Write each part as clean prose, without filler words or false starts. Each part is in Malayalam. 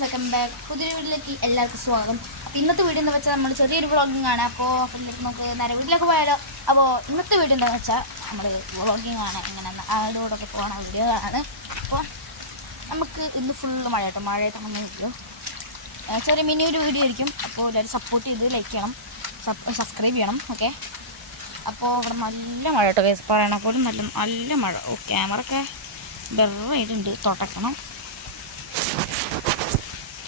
Welcome back. പുതിയൊരു വീട്ടിലേക്ക് എല്ലാവർക്കും സ്വാഗതം. അപ്പോൾ ഇന്നത്തെ വീഡിയോ എന്ന് വെച്ചാൽ നമ്മൾ ചെറിയൊരു വ്ളോഗിങ് ആണ്. അപ്പോൾ നമുക്ക് നേരെ വീട്ടിലേക്ക് പോയാലോ. അപ്പോൾ ഇന്നത്തെ വീഡിയോ എന്താണെന്ന് വെച്ചാൽ നമ്മൾ വ്ളോഗിങ് ആണ്, ഇങ്ങനെ ആരോടൊക്കെ പോകുന്ന വീഡിയോ ആണ്. അപ്പോൾ നമുക്ക് ഇന്ന് ഫുള്ള് മഴ കേട്ടോ. മഴയായിട്ടാണ് വീഡിയോ, ചെറിയ മിനി ഒരു വീഡിയോ ആയിരിക്കും. അപ്പോൾ എല്ലാവരും സപ്പോർട്ട് ചെയ്ത് ലൈക്ക് ചെയ്യണം, സബ്സ്ക്രൈബ് ചെയ്യണം. ഓക്കെ, അപ്പോൾ ഇവിടെ നല്ല മഴ കേട്ടോ. കേസ് പറയണ പോലും നല്ല മഴ. ഓ, ക്യാമറ ഒക്കെ വെറുതായിട്ടുണ്ട്, തുടക്കണം,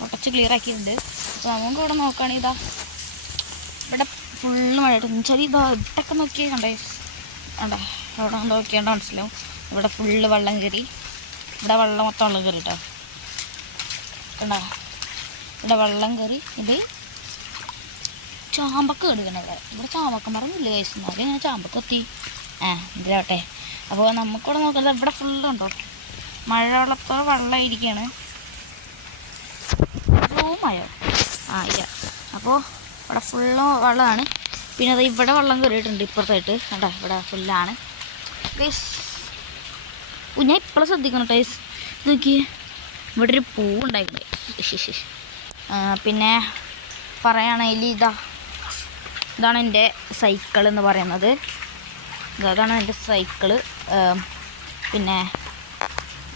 തുടച്ച് ക്ലിയർ ആക്കിയിട്ടുണ്ട്. അപ്പോൾ നമുക്ക് ഇവിടെ നോക്കുകയാണെങ്കിൽ ഇവിടെ ഫുള്ള് മഴയായിട്ട് വെച്ചാൽ ഇവിടെയൊക്കെ നോക്കിയാൽ കണ്ടേ അവിടെ നോക്കിയാണ്ട് മനസ്സിലാവും. ഇവിടെ ഫുള്ള് വെള്ളം കയറി, ഇവിടെ വെള്ളം മൊത്തം വെള്ളം കയറി കേട്ടോ. കണ്ടോ, ഇവിടെ വെള്ളം കയറി. ഇത് ചാമ്പക്ക എടുക്കണത്, ഇവിടെ ചാമ്പക്ക മറന്നില്ല കഴിച്ചെന്നാലും ഇങ്ങനെ ചാമ്പക്ക എത്തി. ഇതിലാവട്ടെ. അപ്പോൾ നമുക്കിവിടെ നോക്കുന്നത് ഇവിടെ ഫുള്ളുണ്ടോ മഴ വെള്ളത്തോടെ വെള്ളമായിരിക്കുകയാണ്. മഴയോ ഇല്ല. അപ്പോൾ ഇവിടെ ഫുള്ള് വെള്ളമാണ്. പിന്നെ അത് ഇവിടെ വെള്ളം കയറിയിട്ടുണ്ട് ഇപ്പുറത്തായിട്ട്. കണ്ടോ, ഇവിടെ ഫുള്ളാണ് ഗൈസ്. ഞാൻ ഇപ്പോഴും ശ്രദ്ധിക്കണം ഗൈസ്. നോക്കിയേ, ഇവിടെ ഒരു പൂവുണ്ടായിട്ടുണ്ട്. പിന്നെ പറയുകയാണെങ്കിൽ ഇതാണ് എൻ്റെ സൈക്കിൾ എന്ന് പറയുന്നത്. അതാണ് എൻ്റെ സൈക്കിള്. പിന്നെ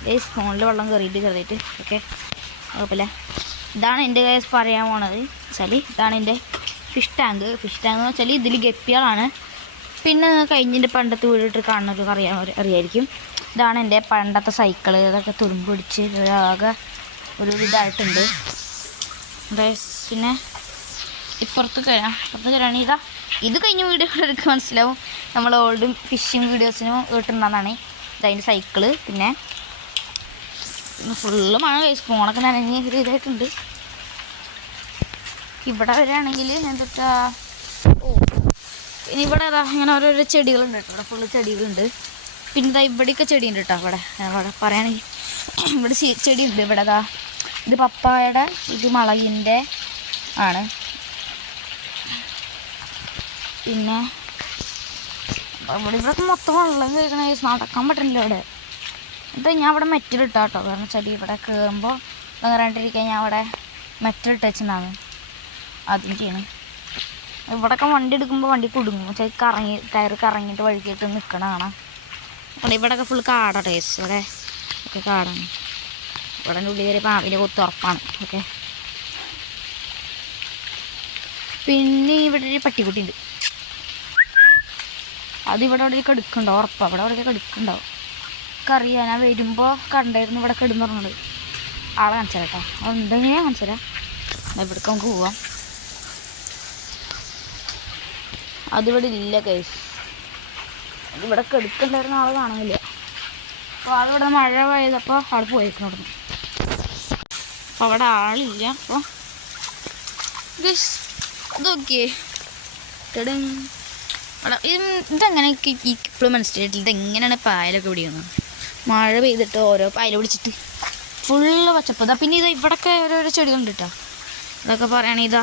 ഗൈസ് ഫോണിൽ വെള്ളം കയറിയിട്ട് ചെറുതായിട്ട്. ഓക്കെ, കുഴപ്പമില്ല. ഇതാണ് എൻ്റെ കേസ് പറയാൻ പോണത് വെച്ചാൽ, ഇതാണ് എൻ്റെ ഫിഷ് ടാങ്ക്. ഫിഷ് ടാങ്ക് എന്ന് വെച്ചാൽ ഇതിൽ ഗപ്പികളാണ്. പിന്നെ കഴിഞ്ഞിൻ്റെ പണ്ടത്തെ വീടിട്ട് കാണുന്നവർക്ക് അറിയായിരിക്കും. ഇതാണ് എൻ്റെ പണ്ടത്തെ സൈക്കിള്. ഇതൊക്കെ തുരുമ്പ് പിടിച്ച് ആകെ ഒരു ഇതായിട്ടുണ്ട് ഗൈസ്. പിന്നെ ഇപ്പുറത്ത് കയറാണ്. ഇത് കഴിഞ്ഞ വീഡിയോ എടുക്കാൻ മനസ്സിലാവും, നമ്മൾ ഓൾഡ് ഫിഷിങ് വീഡിയോസിനും കിട്ടുന്നതാണ്. ഇതതിൻ്റെ സൈക്കിള്. പിന്നെ ഫുള്ള് മഴ ഗൈസ്, ഫോണൊക്കെ നനഞ്ഞ് ഒരു ഇതായിട്ടുണ്ട്. ഇവിടെ വരികയാണെങ്കിൽ എന്താ, ഇനി ഇവിടെ ഇങ്ങനെ ഓരോരോ ചെടികളുണ്ട് കേട്ടോ. ഇവിടെ ഫുള്ള് ചെടികളുണ്ട്. പിന്നെ ഇവിടെയൊക്കെ ചെടിയുണ്ട് കേട്ടോ. ഇവിടെ പറയുകയാണെങ്കിൽ ഇവിടെ ചെടിയുണ്ട്. ഇവിടെ ഇത് പപ്പായയുടെ, ഇത് മുളകിൻ്റെ ആണ്. പിന്നെ ഇവിടെ മൊത്തം വെള്ളം കഴിക്കണ നടക്കാൻ പറ്റുന്നില്ല ഇവിടെ. എന്നിട്ട് ഞാൻ ഇവിടെ മെറ്റലിട്ടാ കേട്ടോ. കാരണം വെച്ചാൽ ഇവിടെ കയറുമ്പോൾ കയറാണ്ടിരിക്കാൻ ഞാൻ അവിടെ മെറ്റലിട്ട് വെച്ചിട്ടുണ്ടാകും. അതും ചെയ്യണം. ഇവിടെയൊക്കെ വണ്ടി എടുക്കുമ്പോൾ വണ്ടി കുടുങ്ങും. വെച്ചാൽ കയറ് കറങ്ങിയിട്ട് വഴുകിയിട്ട് നിൽക്കണ കാണാം. അപ്പോൾ ഇവിടെയൊക്കെ ഫുൾ കാടാണ് ടേസ്. ഇവിടെ ഒക്കെ കാടാണ്. ഇവിടെ ഉള്ളിൽ കയറി പാമ്പിൻ്റെ കൊത്ത് ഉറപ്പാണ്. ഓക്കെ, പിന്നെ ഇവിടെ ഒരു പട്ടിക്കുട്ടിയുണ്ട്. അതിവിടെ അവിടെ കെടുക്കുന്നുണ്ടാവും ഉറപ്പാണ്. അവിടെ അവിടെയൊക്കെ കെടുക്കുന്നുണ്ടാവും. അറിയാം, ഞാൻ വരുമ്പോൾ കണ്ടായിരുന്നു ഇവിടെ കിടന്നുറങ്ങുന്നത്. ആളെ കാണിച്ചു തരാം കേട്ടോ. അതുണ്ടെങ്കിൽ കാണിച്ചു തരാം. ഇവിടേക്ക് നമുക്ക് പോവാം. അതിവിടെ ഇല്ല കേസ്. ഇവിടെ കെടുക്കുന്നുണ്ടായിരുന്ന ആൾ കാണുന്നില്ല. അപ്പോൾ ആളിവിടെ മഴ പെയ്തപ്പോൾ ആൾ പോയിരിക്കണം ഇവിടുന്ന്. അപ്പോൾ അവിടെ ആളില്ല. അപ്പോൾ ഗൈസ് ഇതൊക്കെ അവിടെ ഇതെങ്ങനെ ഇപ്പോഴും മനസ്സിലായിട്ടില്ല. ഇതെങ്ങനെയാണ് പായലൊക്കെ പിടിക്കുന്നത്. മഴ പെയ്തിട്ട് ഓരോ പായൽ പിടിച്ചിട്ട് ഫുള്ള് പച്ചപ്പതാ. പിന്നെ ഇവിടെയൊക്കെ ഓരോരോ ചെടികളുണ്ട് കേട്ടോ. ഇതൊക്കെ പറയുകയാണെങ്കിൽ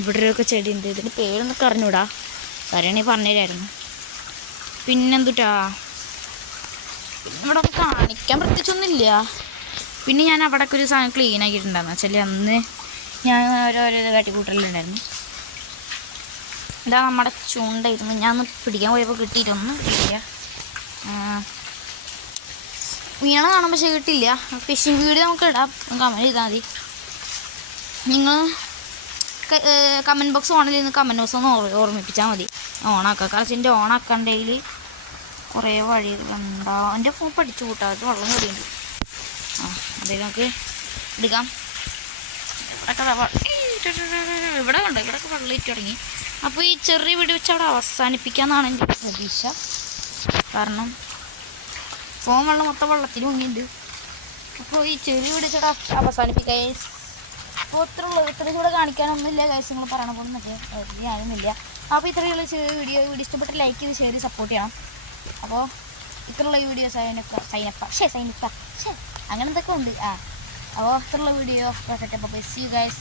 ഇവിടെ ഒക്കെ ചെടിയുണ്ട്. ഇതിൻ്റെ പേരൊന്നൊക്കെ അറിഞ്ഞൂടാ, പറയുകയാണെങ്കിൽ പറഞ്ഞുതരായിരുന്നു. പിന്നെന്തുട്ടാ, പിന്നെ ഇവിടെ ഒക്കെ കാണിക്കാൻ പ്രത്യേകിച്ചൊന്നുമില്ല. പിന്നെ ഞാൻ അവിടെയൊക്കെ ഒരു സാധനം ക്ലീൻ ആക്കിയിട്ടുണ്ടായിരുന്നു വെച്ചാൽ അന്ന് ഞാൻ ഓരോരോ കാട്ടിക്കൂട്ടലുണ്ടായിരുന്നു. ഇതാ നമ്മുടെ ചൂണ്ടായിരുന്നു. ഞാൻ ഒന്ന് പിടിക്കാൻ പോയപ്പോൾ കിട്ടിയിട്ടൊന്നും കിട്ടില്ല. മീനെ കാണുമ്പോൾ പക്ഷേ കിട്ടില്ല. ഫിഷിങ് വീഡിയോ നമുക്ക് ഇടാം, കമൻറ്റ് ചെയ്താൽ മതി. നിങ്ങൾ കമൻറ്റ് ബോക്സ് ഓണിൽ നിന്ന് കമൻറ്റ് ബോക്സ് ഒന്ന് ഓർമ്മിപ്പിച്ചാൽ മതി ഓണാക്കാം. കാരണം എൻ്റെ ഓണാക്കാണ്ടെങ്കിൽ കുറേ വഴികളുണ്ടാവും. എൻ്റെ ഫോൺ പഠിച്ചു കൂട്ടാം. അത് വെള്ളം കയറിയുണ്ട്. അതേ നമുക്ക് എടുക്കാം. ഇവിടെ കണ്ടോ, ഇവിടെയൊക്കെ വെള്ളം ഇട്ട് തുടങ്ങി. അപ്പോൾ ഈ ചെറിയ വീഡിയോ വെച്ച് അവിടെ അവസാനിപ്പിക്കാമെന്നാണ് എൻ്റെ പ്രതീക്ഷ. കാരണം ഫോൺ വെള്ളം മൊത്തം വെള്ളത്തിൽ മുങ്ങിണ്ട്. അപ്പോൾ ഈ ചെറിയ വീഡിയോ വെച്ചവിടെ അവസാനിപ്പിക്കാം. അപ്പോൾ ഇത്രയും കൂടെ കാണിക്കാനൊന്നുമില്ല ഗൈസ്. നിങ്ങൾ പറയണ പോലെ ഞാനൊന്നുമില്ല. അപ്പോൾ ഇത്രയുള്ള വീഡിയോ ഇഷ്ടപ്പെട്ട് ലൈക്ക് ചെയ്ത് ഷെയർ ചെയ്ത് സപ്പോർട്ട് ചെയ്യണം. അപ്പോൾ ഇത്രയുള്ള ഈ വീഡിയോ സൈനപ്പ അങ്ങനെ എന്തൊക്കെ ഉണ്ട്. അപ്പോൾ ഇത്രയുള്ള വീഡിയോ അപ്പോൾ സി യു ഗൈസ്.